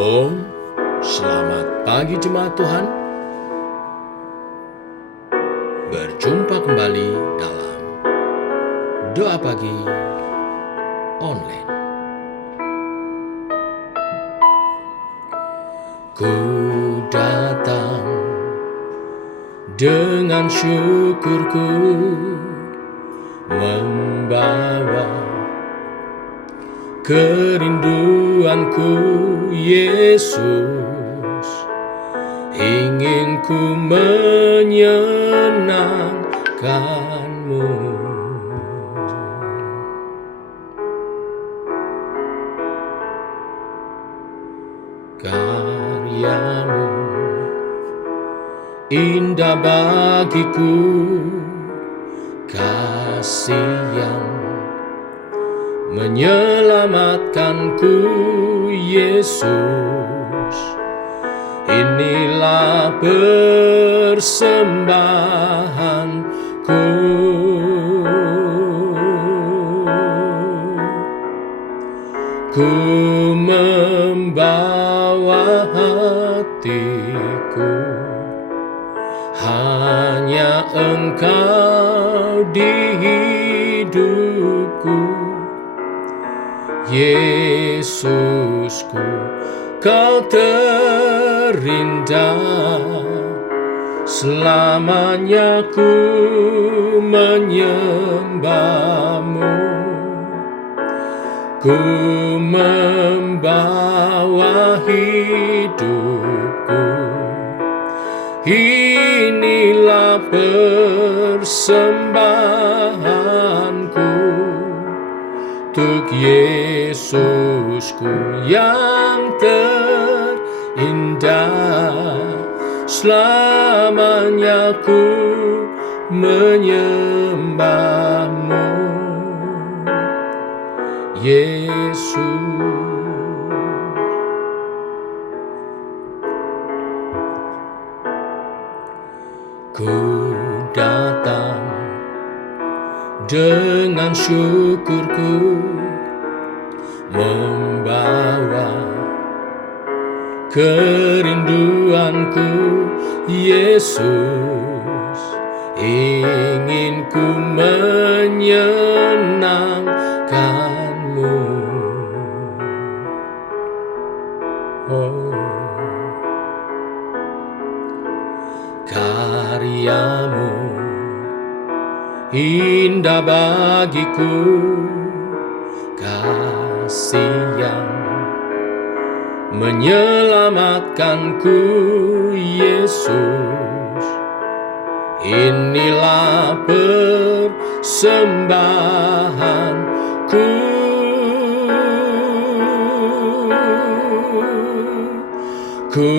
Shalom, selamat pagi jemaat Tuhan. Berjumpa kembali dalam Doa Pagi Online. Ku datang dengan syukurku, membawa kerinduanku, Yesus. Ingin ku menyenangkanmu. Karyamu indah bagiku, kasih yang menyelamatkanku, Yesus. Inilah persembahanku. Ku membawa hatiku, hanya Engkau di hidupku, Yesusku. Kau terindah, selamanya ku menyembahmu. Ku membawa hidupku, inilah persembahanku untuk Yesusku yang terindah. Selamanya ku menyembahmu, Yesus. Ku datang dengan syukurku, membawa kerinduanku, Yesus. Ingin ku menyenangkanmu. Karyamu indah bagiku, kasih yang menyelamatkanku, Yesus. Inilah persembahanku. Ku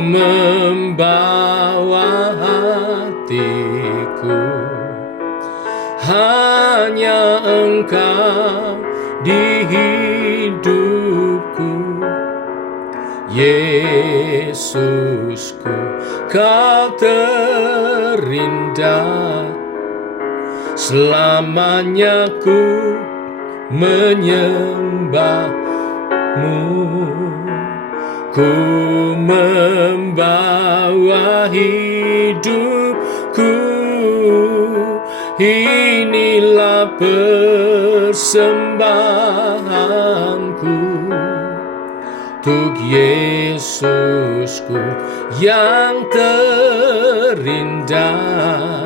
membawa hatiku, hanya Engkau di hidupku, Yesusku. Kau terindah, selamanya ku menyembahmu. Ku membawa hidupku, inilah persembahanku untuk Yesusku yang terindah.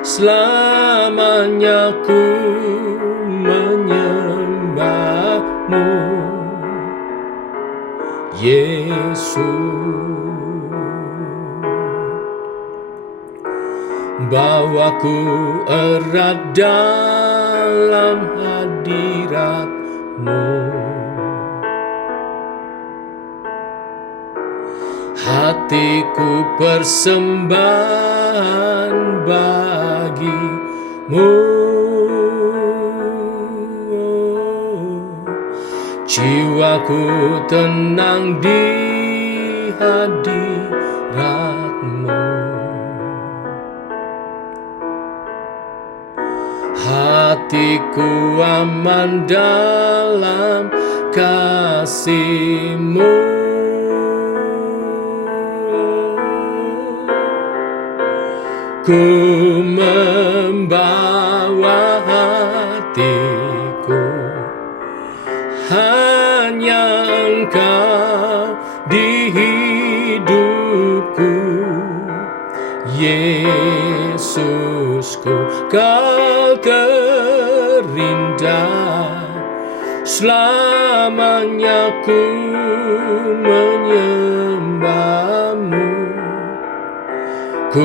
Selamanya ku menyembahmu, Yesus. Bawaku erat dalam hadirat-Mu, hatiku persembahan bagi-Mu. Jiwaku tenang di hadirat-Mu. Hatiku aman dalam kasih-Mu. Ku membawa hatiku, hanya Engkau di hidupku. Yesusku, Kau terindah, selamanya ku menyembahmu. Ku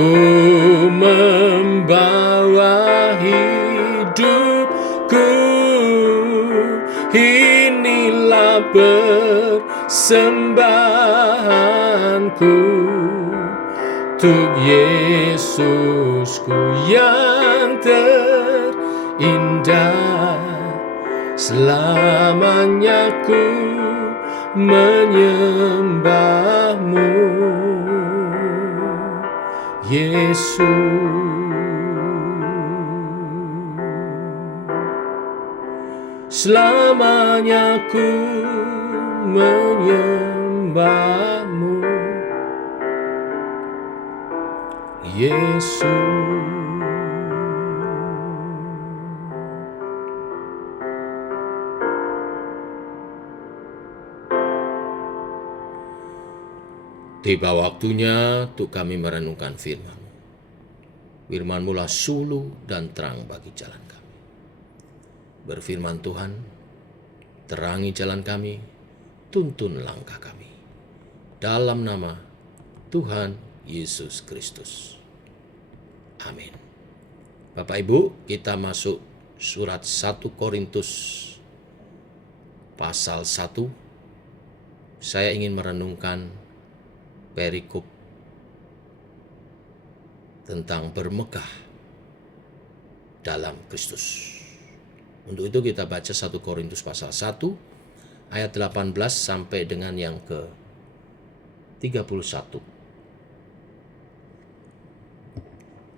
membawa hidupku, inilah persembahanku untuk Yesusku yang terindah, selamanya ku menyembahmu. Yesus, selamanya ku menyembahmu. Yesus. Tiba waktunya untuk kami merenungkan firman-Mu. Firman-Mu lah suluh dan terang bagi jalan kami. Berfirman Tuhan, terangi jalan kami, tuntun langkah kami. Dalam nama Tuhan Yesus Kristus. Amin. Bapak Ibu, kita masuk surat 1 Korintus pasal 1. Saya ingin merenungkan perikop tentang bermegah dalam Kristus. Untuk itu kita baca 1 Korintus pasal 1 ayat 18 sampai dengan yang ke 31.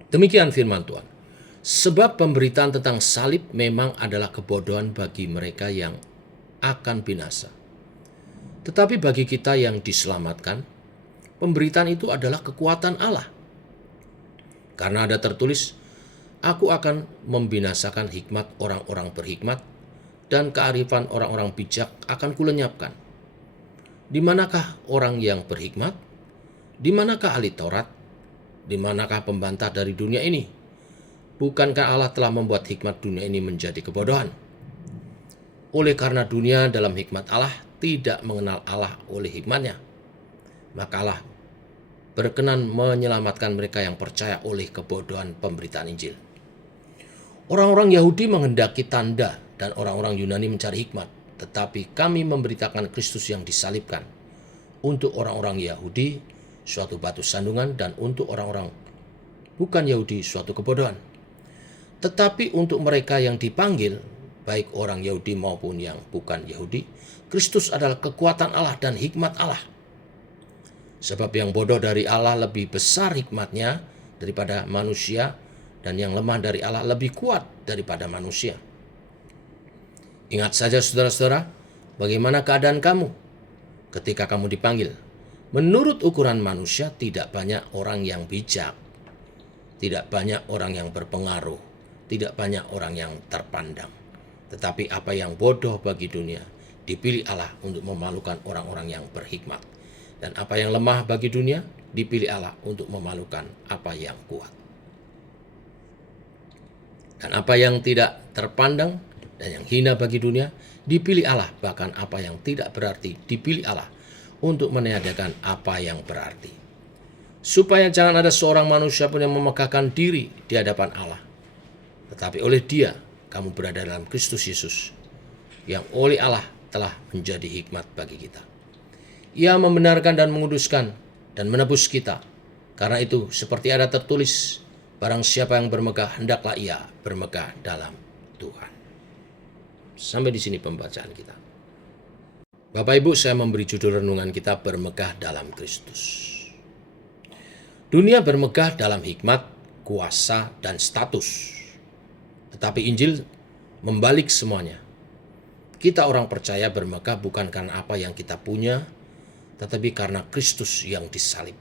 Demikian firman Tuhan. Sebab pemberitaan tentang salib memang adalah kebodohan bagi mereka yang akan binasa. Tetapi bagi kita yang diselamatkan, pemberitaan itu adalah kekuatan Allah. Karena ada tertulis, aku akan membinasakan hikmat orang-orang berhikmat, dan kearifan orang-orang bijak akan kulenyapkan. Di manakah orang yang berhikmat? Di manakah ahli Taurat? Di manakah pembantah dari dunia ini? Bukankah Allah telah membuat hikmat dunia ini menjadi kebodohan? Oleh karena dunia dalam hikmat Allah tidak mengenal Allah oleh hikmatnya, maka Allah berkenan menyelamatkan mereka yang percaya oleh kebodohan pemberitaan Injil. Orang-orang Yahudi menghendaki tanda dan orang-orang Yunani mencari hikmat, tetapi kami memberitakan Kristus yang disalibkan. Untuk orang-orang Yahudi suatu batu sandungan, dan untuk orang-orang bukan Yahudi suatu kebodohan. Tetapi untuk mereka yang dipanggil, baik orang Yahudi maupun yang bukan Yahudi, Kristus adalah kekuatan Allah dan hikmat Allah. Sebab yang bodoh dari Allah lebih besar hikmatnya daripada manusia, dan yang lemah dari Allah lebih kuat daripada manusia. Ingat saja saudara-saudara, bagaimana keadaan kamu ketika kamu dipanggil. Menurut ukuran manusia, tidak banyak orang yang bijak, tidak banyak orang yang berpengaruh, tidak banyak orang yang terpandang. Tetapi apa yang bodoh bagi dunia, dipilih Allah untuk memalukan orang-orang yang berhikmat. Dan apa yang lemah bagi dunia, dipilih Allah untuk memalukan apa yang kuat. Dan apa yang tidak terpandang dan yang hina bagi dunia, dipilih Allah. Bahkan apa yang tidak berarti, dipilih Allah untuk meniadakan apa yang berarti. Supaya jangan ada seorang manusia pun yang memegahkan diri di hadapan Allah. Tetapi oleh Dia, kamu berada dalam Kristus Yesus, yang oleh Allah telah menjadi hikmat bagi kita. Ia membenarkan dan menguduskan dan menebus kita. Karena itu, seperti ada tertulis, barang siapa yang bermegah, hendaklah ia bermegah dalam Tuhan. Sampai di sini pembacaan kita. Bapak Ibu, saya memberi judul renungan kita, bermegah dalam Kristus. Dunia bermegah dalam hikmat, kuasa, dan status. Tetapi Injil membalik semuanya. Kita orang percaya bermegah bukan karena apa yang kita punya, tetapi karena Kristus yang disalib.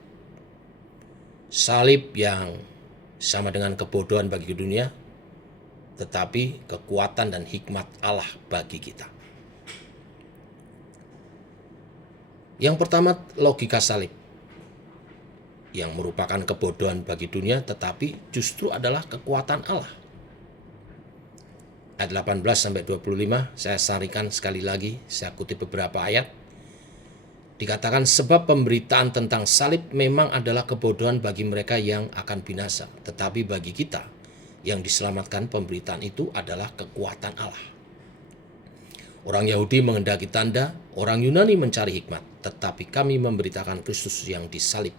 Salib yang sama dengan kebodohan bagi dunia, tetapi kekuatan dan hikmat Allah bagi kita. Yang pertama, logika salib, yang merupakan kebodohan bagi dunia, tetapi justru adalah kekuatan Allah. Ayat 18-25, saya sarikan sekali lagi, saya kutip beberapa ayat. Dikatakan, sebab pemberitaan tentang salib memang adalah kebodohan bagi mereka yang akan binasa, tetapi bagi kita yang diselamatkan, pemberitaan itu adalah kekuatan Allah. Orang Yahudi menghendaki tanda, orang Yunani mencari hikmat, tetapi kami memberitakan Kristus yang disalib.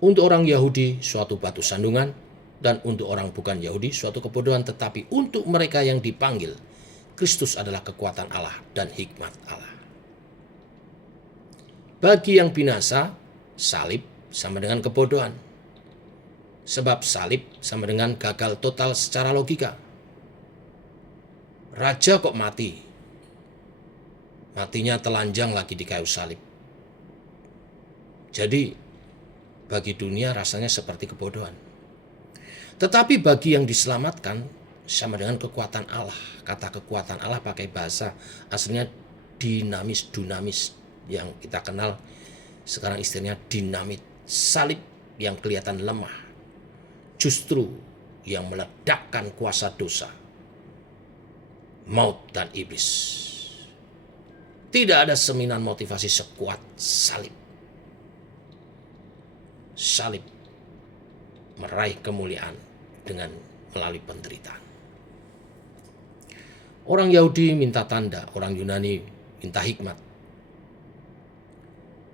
Untuk orang Yahudi suatu batu sandungan, dan untuk orang bukan Yahudi suatu kebodohan, tetapi untuk mereka yang dipanggil, Kristus adalah kekuatan Allah dan hikmat Allah. Bagi yang binasa, salib sama dengan kebodohan. Sebab salib sama dengan gagal total secara logika. Raja kok mati? Matinya telanjang lagi di kayu salib. Jadi bagi dunia rasanya seperti kebodohan. Tetapi bagi yang diselamatkan sama dengan kekuatan Allah. Kata kekuatan Allah pakai bahasa aslinya dunamis, yang kita kenal sekarang istilahnya dinamit. Salib yang kelihatan lemah justru yang meledakkan kuasa dosa, maut dan iblis. Tidak ada seminan motivasi sekuat salib. Salib meraih kemuliaan dengan melalui penderitaan. Orang Yahudi minta tanda, orang Yunani minta hikmat.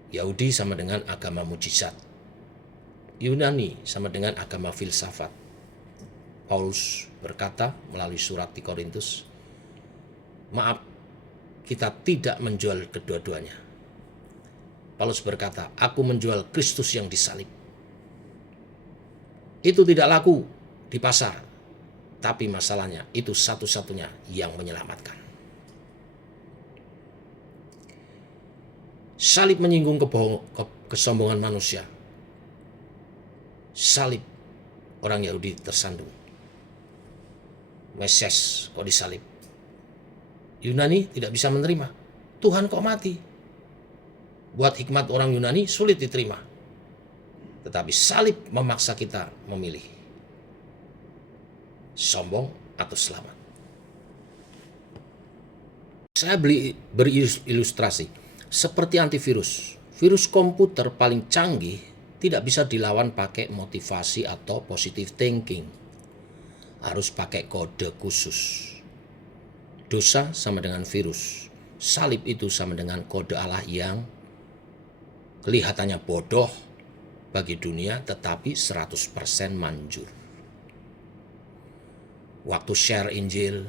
Yahudi sama dengan agama mujizat, Yunani sama dengan agama filsafat. Paulus berkata melalui surat di Korintus, maaf, kita tidak menjual kedua-duanya. Paulus berkata, aku menjual Kristus yang disalib. Itu tidak laku di pasar, tapi masalahnya itu satu-satunya yang menyelamatkan. Salib menyinggung kesombongan manusia. Salib, orang Yahudi tersandung. Mesias kok disalib? Yunani tidak bisa menerima. Tuhan kok mati? Buat hikmat orang Yunani sulit diterima. Tetapi salib memaksa kita memilih sombong atau selamat. Saya berilustrasi seperti antivirus. Virus komputer paling canggih tidak bisa dilawan pakai motivasi atau positive thinking. Harus pakai kode khusus. Dosa sama dengan virus. Salib itu sama dengan kode Allah yang kelihatannya bodoh bagi dunia, tetapi 100% manjur. Waktu share Injil,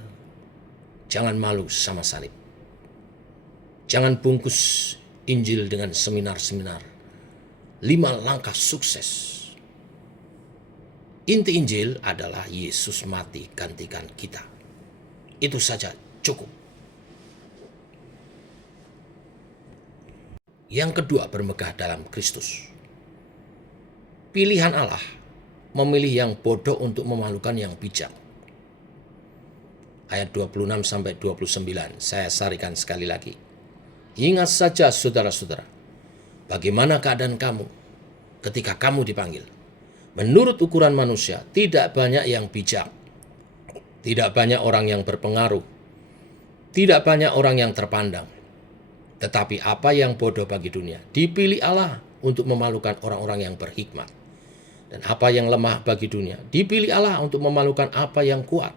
jangan malu sama salib. Jangan bungkus Injil dengan seminar-seminar 5 langkah sukses. Inti Injil adalah Yesus mati gantikan kita. Itu saja cukup. Yang kedua, bermegah dalam Kristus. Pilihan Allah memilih yang bodoh untuk memalukan yang bijak. Ayat 26-29, saya sarikan sekali lagi. Ingat saja saudara-saudara, bagaimana keadaan kamu ketika kamu dipanggil. Menurut ukuran manusia, tidak banyak yang bijak, tidak banyak orang yang berpengaruh, tidak banyak orang yang terpandang. Tetapi apa yang bodoh bagi dunia, dipilih Allah untuk memalukan orang-orang yang berhikmat. Dan apa yang lemah bagi dunia, dipilih Allah untuk memalukan apa yang kuat.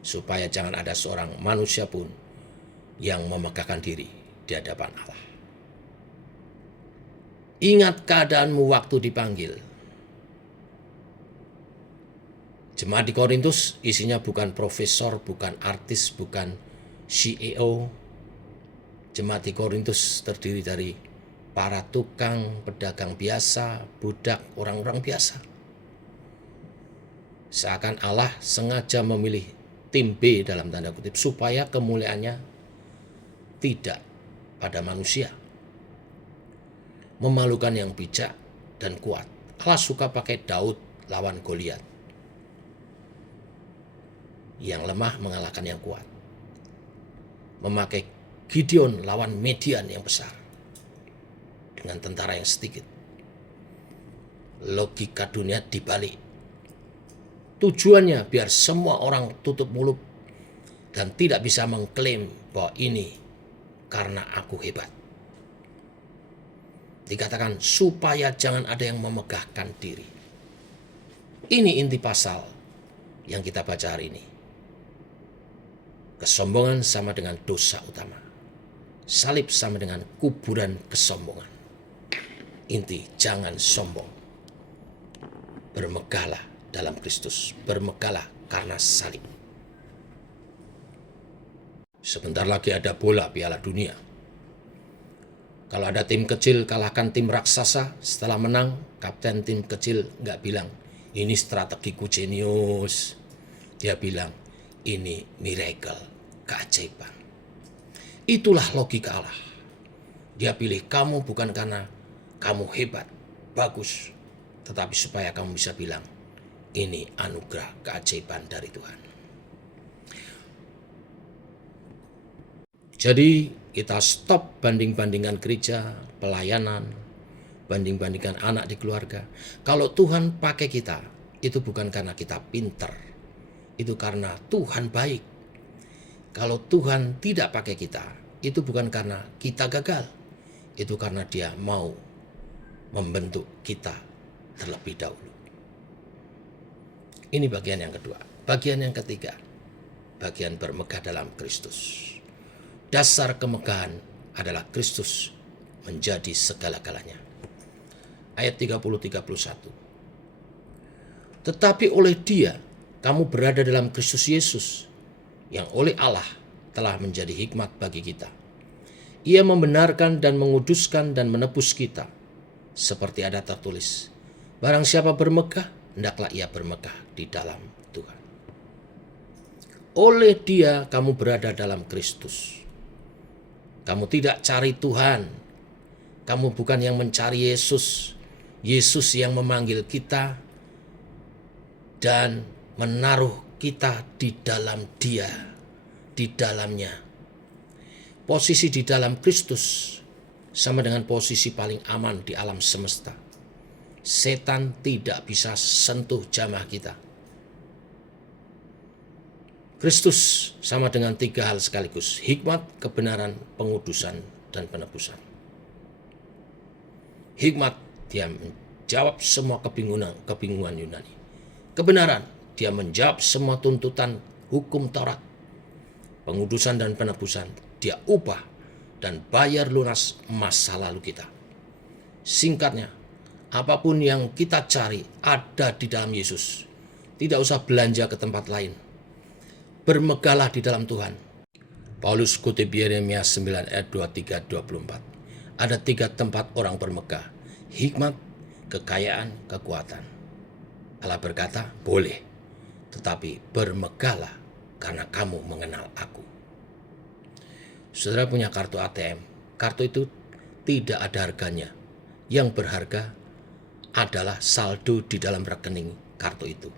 Supaya jangan ada seorang manusia pun yang memegahkan diri di hadapan Allah. Ingat keadaanmu waktu dipanggil. Jemaat di Korintus isinya bukan profesor, bukan artis, bukan CEO. Jemaat di Korintus terdiri dari para tukang, pedagang biasa, budak, orang-orang biasa. Seakan Allah sengaja memilih tim B dalam tanda kutip supaya kemuliaannya tidak pada manusia. Memalukan yang bijak dan kuat. Allah suka pakai Daud, lawan Goliat. Yang lemah mengalahkan yang kuat. Memakai Gideon lawan Midian yang besar. Dengan tentara yang sedikit. Logika dunia dibalik. Tujuannya biar semua orang tutup mulut dan tidak bisa mengklaim bahwa ini karena aku hebat. Dikatakan supaya jangan ada yang memegahkan diri. Ini inti pasal yang kita baca hari ini. Kesombongan sama dengan dosa utama. Salib sama dengan kuburan kesombongan. Inti, jangan sombong. Bermegahlah dalam Kristus. Bermegahlah karena salib. Sebentar lagi ada bola Piala Dunia. Kalau ada tim kecil kalahkan tim raksasa, setelah menang, kapten tim kecil nggak bilang, ini strategiku jenius. Dia bilang, ini miracle, keajaiban. Itulah logika Allah. Dia pilih kamu bukan karena kamu hebat, bagus, tetapi supaya kamu bisa bilang, ini anugerah keajaiban dari Tuhan. Jadi kita stop banding-bandingkan gereja, pelayanan, banding-bandingkan anak di keluarga. Kalau Tuhan pakai kita, itu bukan karena kita pinter. Itu karena Tuhan baik. Kalau Tuhan tidak pakai kita, itu bukan karena kita gagal. Itu karena Dia mau membentuk kita terlebih dahulu. Ini bagian yang kedua. Bagian yang ketiga, bagian bermegah dalam Kristus. Dasar kemegahan adalah Kristus menjadi segala-galanya. Ayat 30-31. Tetapi oleh Dia, kamu berada dalam Kristus Yesus, yang oleh Allah telah menjadi hikmat bagi kita. Ia membenarkan dan menguduskan dan menebus kita, seperti ada tertulis, barang siapa bermegah, hendaklah ia bermegah di dalam Tuhan. Oleh Dia kamu berada dalam Kristus. Kamu tidak cari Tuhan. Kamu bukan yang mencari Yesus. Yesus yang memanggil kita dan menaruh kita di dalam Dia, di dalamnya. Posisi di dalam Kristus sama dengan posisi paling aman di alam semesta. Setan tidak bisa sentuh jamaah kita. Kristus sama dengan tiga hal sekaligus. Hikmat, kebenaran, pengudusan, dan penebusan. Hikmat, Dia menjawab semua kebingungan Yunani. Kebenaran, Dia menjawab semua tuntutan hukum Taurat. Pengudusan dan penebusan, Dia ubah dan bayar lunas masa lalu kita. Singkatnya, apapun yang kita cari ada di dalam Yesus. Tidak usah belanja ke tempat lain. Bermegahlah di dalam Tuhan. Paulus kutip Yeremia 9 ayat 23-24. Ada tiga tempat orang bermegah. Hikmat, kekayaan, kekuatan. Allah berkata, boleh. Tetapi bermegahlah karena kamu mengenal aku. Saudara punya kartu ATM. Kartu itu tidak ada harganya. Yang berharga adalah saldo di dalam rekening kartu itu.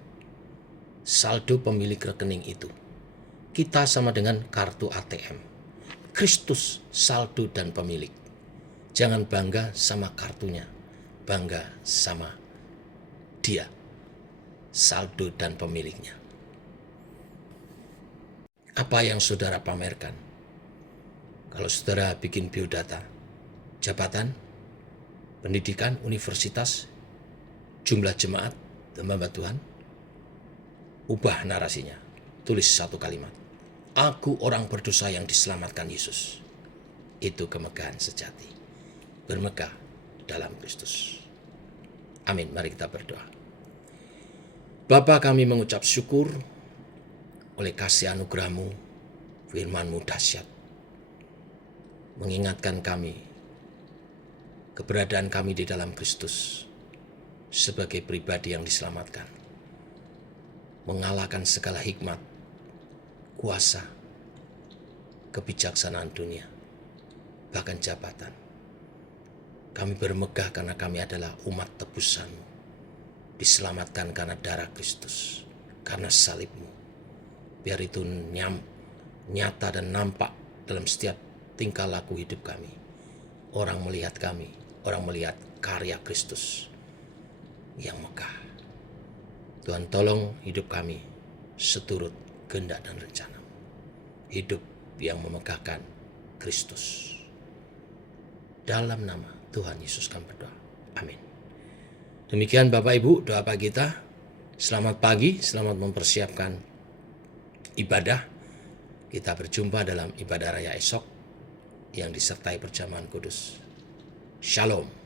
Saldo pemilik rekening itu. Kita sama dengan kartu ATM. Kristus saldo dan pemilik. Jangan bangga sama kartunya. Bangga sama Dia, saldo dan pemiliknya. Apa yang saudara pamerkan? Kalau saudara bikin biodata, jabatan, pendidikan, universitas, jumlah jemaat, hamba Tuhan, ubah narasinya. Tulis satu kalimat. Aku orang berdosa yang diselamatkan Yesus. Itu kemegahan sejati. Bermegah dalam Kristus. Amin. Mari kita berdoa. Bapa, kami mengucap syukur oleh kasih anugerah-Mu, firman-Mu dahsyat. Mengingatkan kami, keberadaan kami di dalam Kristus sebagai pribadi yang diselamatkan. Mengalahkan segala hikmat, kuasa, kebijaksanaan dunia, bahkan jabatan. Kami bermegah karena kami adalah umat tebusan-Mu. diselamatkan karena darah Kristus, karena salibmu. Biar itu nyata dan nampak dalam setiap tingkah laku hidup kami. Orang melihat kami, orang melihat karya Kristus yang megah. Tuhan, tolong hidup kami seturut kehendak dan rencana. Hidup yang memegahkan Kristus. Dalam nama Tuhan Yesus kami berdoa. Amin. Demikian Bapak Ibu doa pagi kita. Selamat pagi, selamat mempersiapkan ibadah. Kita berjumpa dalam ibadah raya esok yang disertai perjamuan kudus. Shalom.